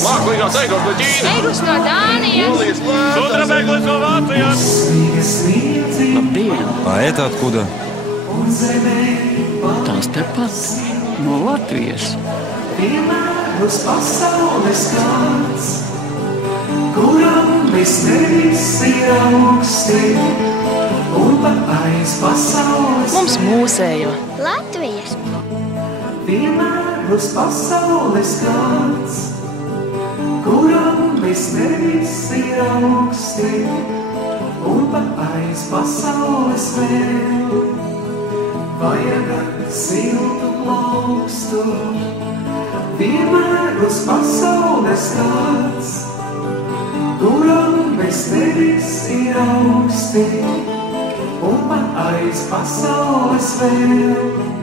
Mākslīgās eiglis no Ķīnas. Eiglis no Dānijas. Sudrabēglis no Vācijas. Labdien! А это откуда? Tās tepat no Latvijas. Vienmēr uz pasaules kāds, kuram visnevis ir augsti, un pat aiz pasaules. Mums mūsējo. Latvijas. Vienmēr uz pasaules kāds, kuram visnevis ir augsti, un pat aiz pasaules vēl. Vajag siltu plaukstu, vienmēr uz pasaules kāds, kuram bez tevis ir augsti, un man aiz pasaules vēl.